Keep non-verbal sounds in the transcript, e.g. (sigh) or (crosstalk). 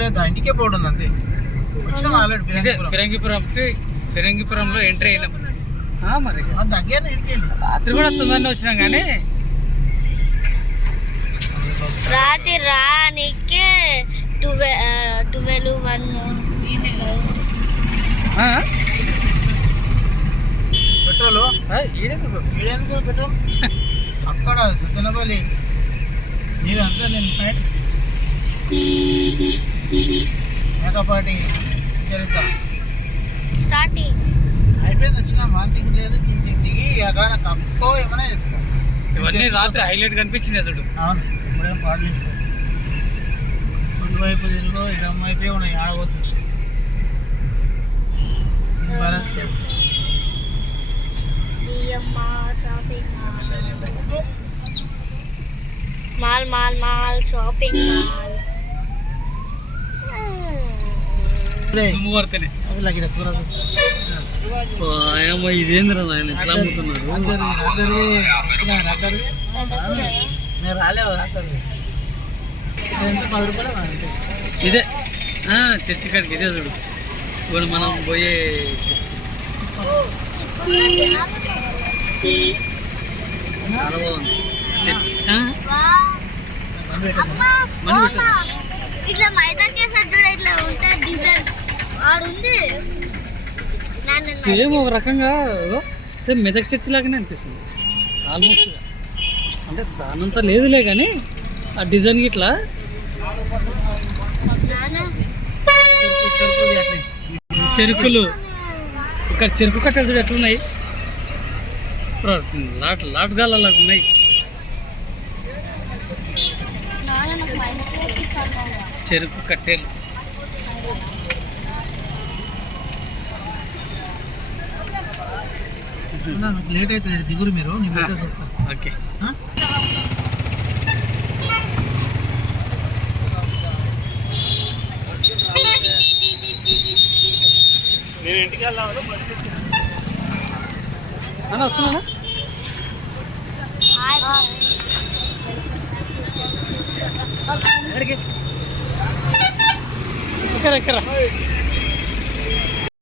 లేదా? ఇంటికే ఉంది అంతే వచ్చినాం ఆల్రెడీ ఇదే ఫిరంగిపురం. ఫిరంగిపురంకి ఫిరంగిపురంలో ఎంట్రీ అయినాం. ఆ, మరి. వెళ్ళి. రాత్రి కూడా తొందరనే వచ్చినాం కానీ. రాత్రి రానికే ట్వెల్వ్ వన్? పెట్రోల్? ఈడెందుకు? వీడెందుకు పెట్రోల్? (laughs) అక్కడ తినబలి నీవు అంతా నేను ఫైట్ మేకపాటి చరిత్ర. స్టార్టింగ్. అయిపోయింది వచ్చిన వాంతింగ్ లేదు దిగి ఎక్కడ కప్పుకో ఏమైనా వేసుకో ఇవన్నీ రాత్రి హైలైట్ కనిపించినాయి చూడు. అవును ఇప్పుడేం పాడలేదు వైపు తిరుగు ఇడం వైపే ఉన్నాయి ఆడబోతుంది Bharat mall mall mall shopping mall. ఇదేంద్ర నాయన? ఇట్లా అమ్ముతున్నారు? ఇదే. ఆ, చర్చి కాడికి ఇదే చూడు. ఇప్పుడు మనం పోయే చర్చి. చాలా బాగుంది. చర్చి. మనీ పెట్టు. ఇట్లా మైదా కేసరి చూడ ఇట్లా ఉంటుంది డిజైన్ వాడు ఉంది నాన్న సేమ్ ఒక రకంగా సేమ్ మెదక్ చర్చి లాగానే అనిపిస్తుంది. ఆల్మోస్ట్ (laughs) అంటే దానంతా లేదులే కానీ ఆ డిజైన్ ఇట్లా. చెరుకులు. ఇక్కడ చెరుకు కట్టెలు చూడు ఎట్లున్నాయి. లాట్ లాట్ గాలలాగా ఉన్నాయి. చెరుకు కట్టెలు అన్నా, నాకు లేట్ అవుతుంది దిగురు మీరు నేను పెట్టేసి వస్తాను ఓకే. ఆ? అని వస్తున్నానా ఎక్కడికి? ఎక్కరా ఎక్కరా